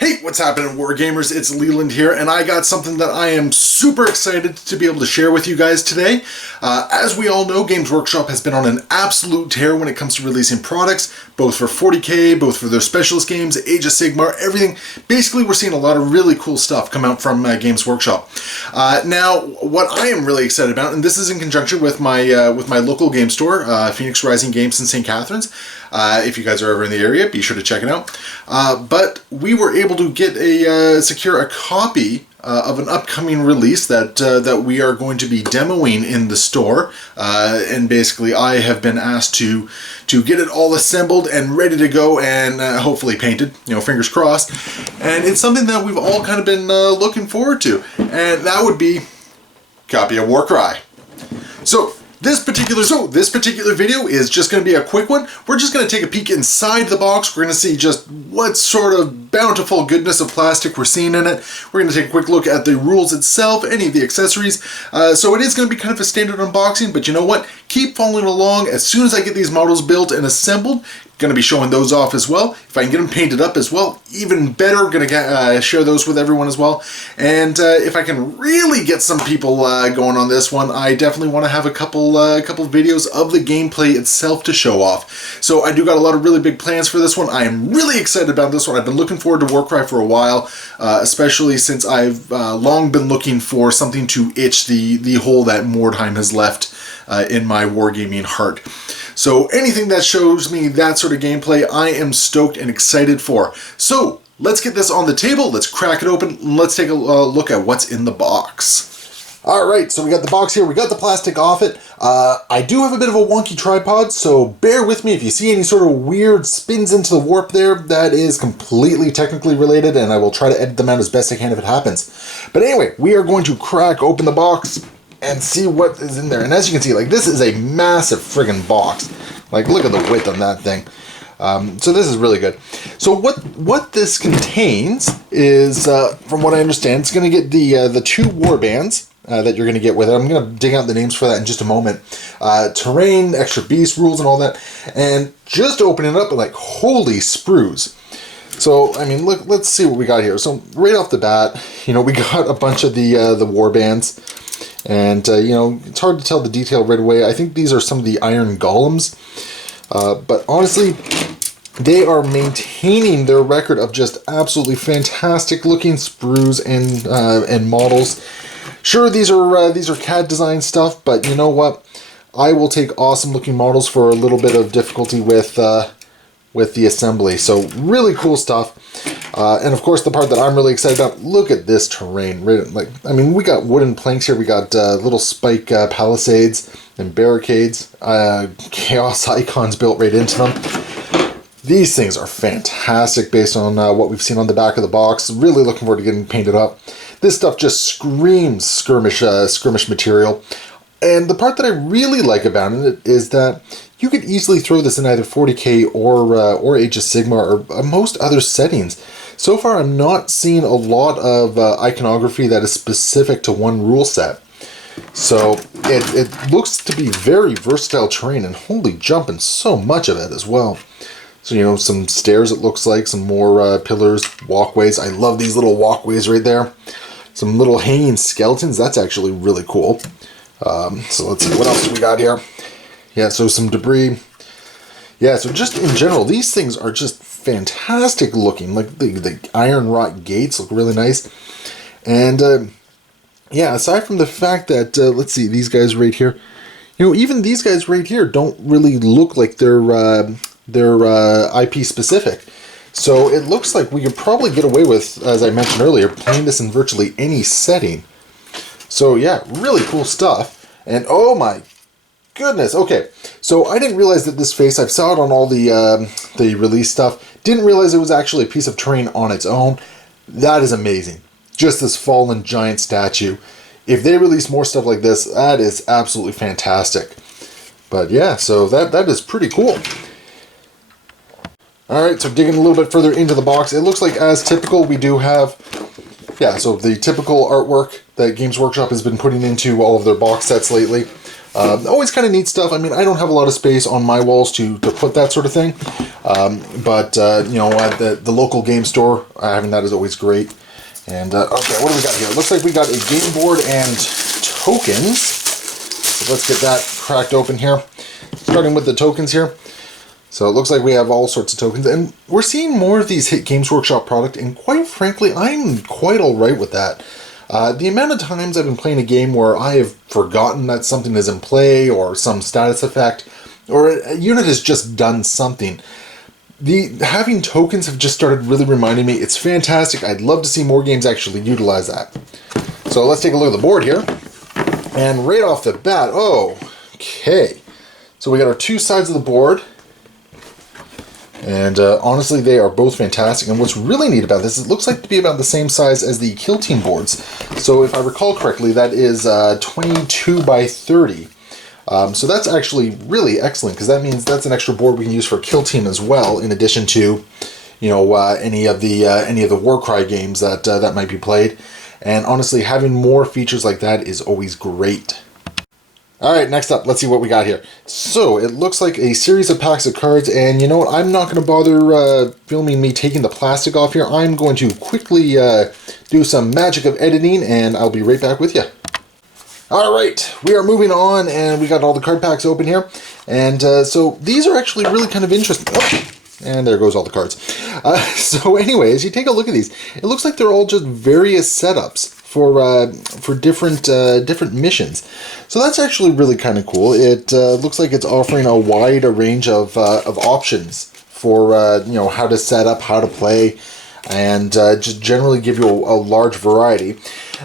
Hey, what's happening, Wargamers? It's Leland here, and I got something that I am super excited to be able to share with you guys today. As we all know, Games Workshop has been on an absolute tear when it comes to releasing products, both for 40K, both for their specialist games, Age of Sigmar, everything. Basically, we're seeing a lot of really cool stuff come out from Games Workshop. Now, what I am really excited about, and this is in conjunction with my local game store, Phoenix Rising Games in St. Catharines. If you guys are ever in the area, be sure to check it out. But we were able to get secure a copy of an upcoming release that we are going to be demoing in the store. And basically, I have been asked to get it all assembled and ready to go, and hopefully painted. You know, fingers crossed. And it's something that we've all kind of been looking forward to, and that would be a copy of Warcry. So this particular video is just going to be a quick one. We're just going to take a peek inside the box. We're going to see just what sort of bountiful goodness of plastic we're seeing in it. We're going to take a quick look at the rules itself, any of the accessories. So it is going to be kind of a standard unboxing, but you know what? Keep following along. As soon as I get these models built and assembled, going to be showing those off as well. If I can get them painted up as well, even better. Going to share those with everyone as well. And if I can really get some people going on this one, I definitely want to have a couple videos of the gameplay itself to show off. So I do got a lot of really big plans for this one. I am really excited about this one. I've been looking forward to Warcry for a while, especially since I've long been looking for something to itch the hole that Mordheim has left in my wargaming heart. So anything that shows me that sort of gameplay, I am stoked and excited for. So let's get this on the table, let's crack it open, and let's take a look at what's in the box. Alright, so we got the box here, we got the plastic off it. I do have a bit of a wonky tripod, so bear with me if you see any sort of weird spins into the warp there. That is completely technically related, and I will try to edit them out as best I can if it happens. But anyway, we are going to crack open the box and see what is in there. And as you can see, like, this is a massive friggin' box. Like, look at the width on that thing. So this is really good. So what this contains is, from what I understand, it's going to get the two war bands that you're going to get with it. I'm going to dig out the names for that in just a moment. Terrain, extra beast rules, and all that. And just opening it up, like, holy sprues. So, I mean, look, let's see what we got here. So right off the bat, you know, we got a bunch of the war bands. And, you know, it's hard to tell the detail right away. I think these are some of the iron golems. But honestly, they are maintaining their record of just absolutely fantastic looking sprues and models. Sure, these are CAD design stuff, but you know what? I will take awesome looking models for a little bit of difficulty with the assembly. So really cool stuff. And of course, the part that I'm really excited about, look at this terrain. Like, I mean, we got wooden planks here. We got little spike palisades and barricades, chaos icons built right into them. These things are fantastic based on what we've seen on the back of the box. Really looking forward to getting painted up. This stuff just screams skirmish material. And the part that I really like about it is that you could easily throw this in either 40K or Age of Sigmar or most other settings. So far, I'm not seeing a lot of iconography that is specific to one rule set. So it looks to be very versatile terrain, and holy jumping, so much of it as well. So, you know, some stairs, it looks like, some more pillars, walkways. I love these little walkways right there. Some little hanging skeletons, that's actually really cool. So let's see, what else do we got here? Yeah, so some debris. Yeah, so just in general, these things are just fantastic looking. Like the iron wrought gates look really nice. And yeah, aside from the fact that, let's see, these guys right here, you know, even these guys right here don't really look like they're IP specific. So it looks like we could probably get away with, as I mentioned earlier, playing this in virtually any setting. So yeah, really cool stuff. And oh my goodness, okay. So I didn't realize that this face, I've saw it on all the release stuff, didn't realize it was actually a piece of terrain on its own. That is amazing. Just this fallen giant statue. If they release more stuff like this, that is absolutely fantastic. But yeah, so that is pretty cool. Alright, so digging a little bit further into the box, it looks like, as typical, we do have, yeah, so the typical artwork that Games Workshop has been putting into all of their box sets lately. Always kind of neat stuff. I mean, I don't have a lot of space on my walls to put that sort of thing. At the local game store, having that is always great. And okay, what do we got here? It looks like we got a game board and tokens. So let's get that cracked open here. Starting with the tokens here. So it looks like we have all sorts of tokens, and we're seeing more of these hit Games Workshop product, and quite frankly, I'm quite alright with that. The amount of times I've been playing a game where I have forgotten that something is in play, or some status effect, or a unit has just done something. Having tokens have just started really reminding me it's fantastic. I'd love to see more games actually utilize that. So let's take a look at the board here. And right off the bat, okay. So we got our two sides of the board. And honestly, they are both fantastic. And what's really neat about this, it looks like to be about the same size as the Kill Team boards. So if I recall correctly, that is 22 by 30. So that's actually really excellent, because that means that's an extra board we can use for Kill Team as well, in addition to, any of the Warcry games that might be played. And honestly, having more features like that is always great. All right, next up, let's see what we got here. So it looks like a series of packs of cards, and you know what? I'm not going to bother filming me taking the plastic off here. I'm going to quickly do some magic of editing, and I'll be right back with you. All right, we are moving on, and we got all the card packs open here. And so these are actually really kind of interesting. Oh, and there goes all the cards. So anyway, as you take a look at these, it looks like they're all just various setups for different missions. So that's actually really kind of cool. It looks like it's offering a wide range of options for how to set up, how to play, and just generally give you a large variety.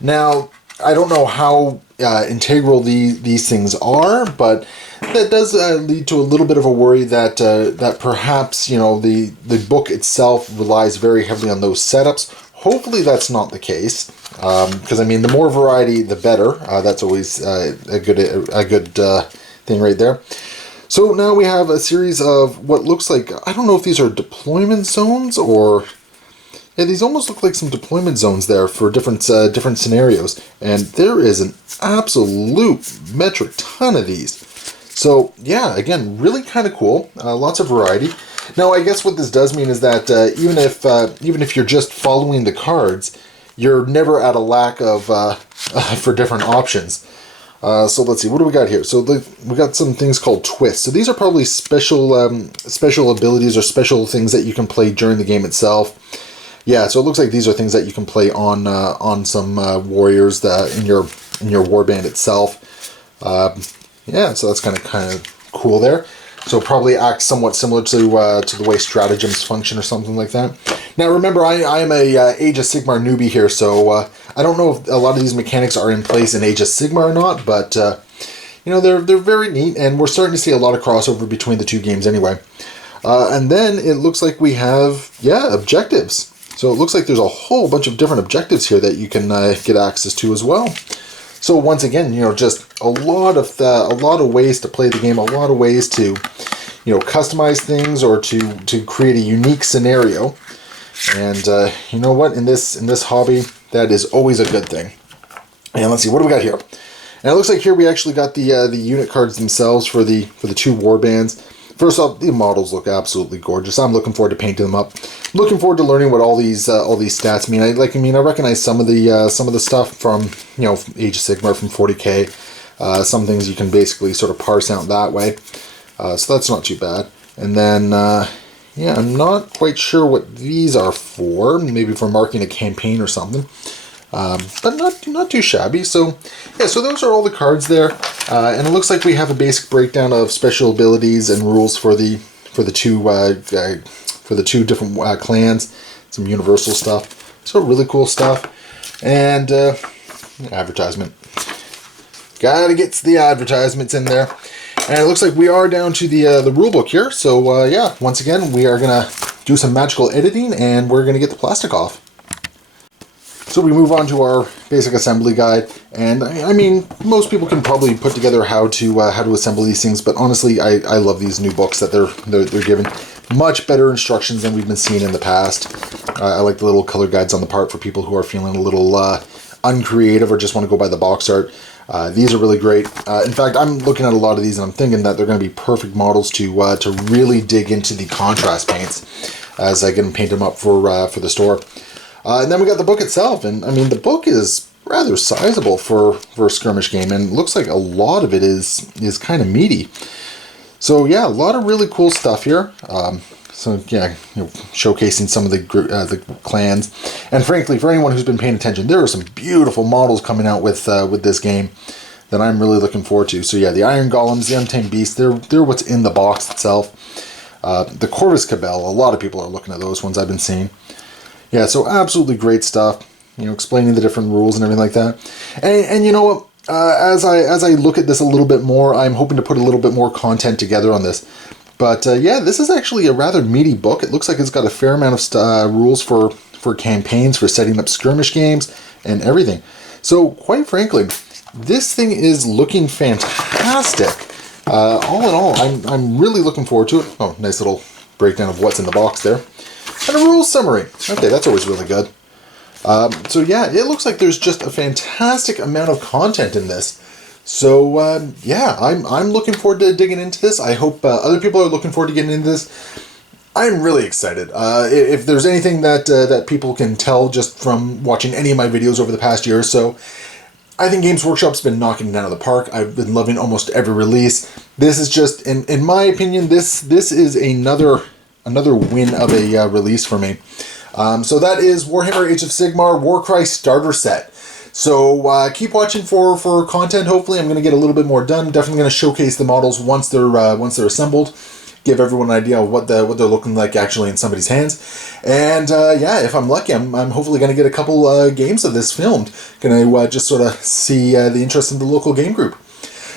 Now, I don't know how integral these things are, but that does lead to a little bit of a worry that that perhaps the book itself relies very heavily on those setups. Hopefully that's not the case, because I mean, the more variety, the better. That's always a good thing right there. So now we have a series of what looks like, I don't know if these are deployment zones or, yeah, these almost look like some deployment zones there for different scenarios, and there is an absolute metric ton of these. So yeah, again, really kind of cool. Lots of variety. Now, I guess what this does mean is that even if you're just following the cards, you're never at a lack of for different options. So let's see, what do we got here? So we got some things called twists. So these are probably special abilities or special things that you can play during the game itself. Yeah, so it looks like these are things that you can play on some warriors in your warband itself. Yeah, so that's kind of cool there. So probably acts somewhat similar to the way stratagems function or something like that. Now remember, I am a Age of Sigmar newbie here, so I don't know if a lot of these mechanics are in place in Age of Sigmar or not, but they're very neat, and we're starting to see a lot of crossover between the two games anyway. And then it looks like we have objectives. So it looks like there's a whole bunch of different objectives here that you can get access to as well. So once again, just a lot of ways to play the game, a lot of ways to, customize things or to create a unique scenario. And you know what? In this hobby, that is always a good thing. And let's see, what do we got here? And it looks like here we actually got the unit cards themselves for the two war bands. First off, the models look absolutely gorgeous. I'm looking forward to painting them up. I'm looking forward to learning what all these stats mean. I recognize some of the stuff from Age of Sigmar from 40K. Some things you can basically sort of parse out that way. So that's not too bad. And then I'm not quite sure what these are for. Maybe for marking a campaign or something. But not too shabby. So yeah, so those are all the cards there, and it looks like we have a basic breakdown of special abilities and rules for the two different clans. Some universal stuff. So really cool stuff, and advertisement. Gotta get the advertisements in there, and it looks like we are down to the rule book here. So yeah, once again, we are gonna do some magical editing, and we're gonna get the plastic off. So we move on to our basic assembly guide, and I mean, most people can probably put together how to assemble these things, but honestly, I love these new books that they're giving. Much better instructions than we've been seeing in the past. I like the little color guides on the part for people who are feeling a little uncreative or just want to go by the box art. These are really great. In fact, I'm looking at a lot of these and I'm thinking that they're going to be perfect models to really dig into the contrast paints as I can paint them up for the store. And then we got the book itself, and I mean the book is rather sizable for a skirmish game, and it looks like a lot of it is kind of meaty. So yeah, a lot of really cool stuff here. So yeah, showcasing some of the clans, and frankly, for anyone who's been paying attention, there are some beautiful models coming out with this game that I'm really looking forward to. So yeah, the Iron Golems, the Untamed Beasts, they're what's in the box itself. The Corvus Cabal, a lot of people are looking at those ones I've been seeing. Yeah, so absolutely great stuff. Explaining the different rules and everything like that. And you know what? As I look at this a little bit more, I'm hoping to put a little bit more content together on this. But yeah, this is actually a rather meaty book. It looks like it's got a fair amount of rules for campaigns, for setting up skirmish games, and everything. So quite frankly, this thing is looking fantastic. All in all, I'm really looking forward to it. Oh, nice little breakdown of what's in the box there. And a rules summary. Okay, that's always really good. So yeah, it looks like there's just a fantastic amount of content in this. So yeah, I'm looking forward to digging into this. I hope other people are looking forward to getting into this. I'm really excited. If there's anything that people can tell just from watching any of my videos over the past year or so, I think Games Workshop's been knocking it out of the park. I've been loving almost every release. This is just, in my opinion, this is another win of a release for me. So that is Warhammer Age of Sigmar Warcry Starter Set. So keep watching for content. Hopefully I'm going to get a little bit more done. Definitely going to showcase the models once they're assembled. Give everyone an idea of what they're looking like actually in somebody's hands. And yeah, if I'm lucky, I'm hopefully going to get a couple games of this filmed. Going to just sort of see the interest in the local game group.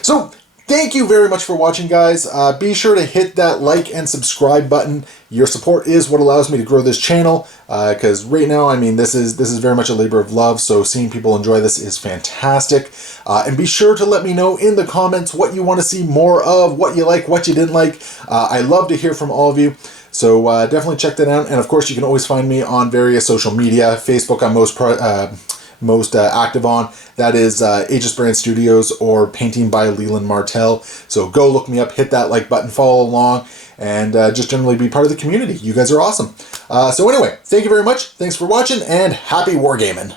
So thank you very much for watching, guys. Be sure to hit that like and subscribe button. Your support is what allows me to grow this channel, because right now, I mean, this is very much a labor of love, so seeing people enjoy this is fantastic. And be sure to let me know in the comments what you want to see more of, what you like, what you didn't like. I love to hear from all of you, so definitely check that out. And of course, you can always find me on various social media. Facebook, I'm most active on. That is Aegisbrand Studios or Painting by Leland Martell. So go look me up, hit that like button, follow along, and just generally be part of the community. You guys are awesome. So anyway, thank you very much. Thanks for watching, and happy wargaming.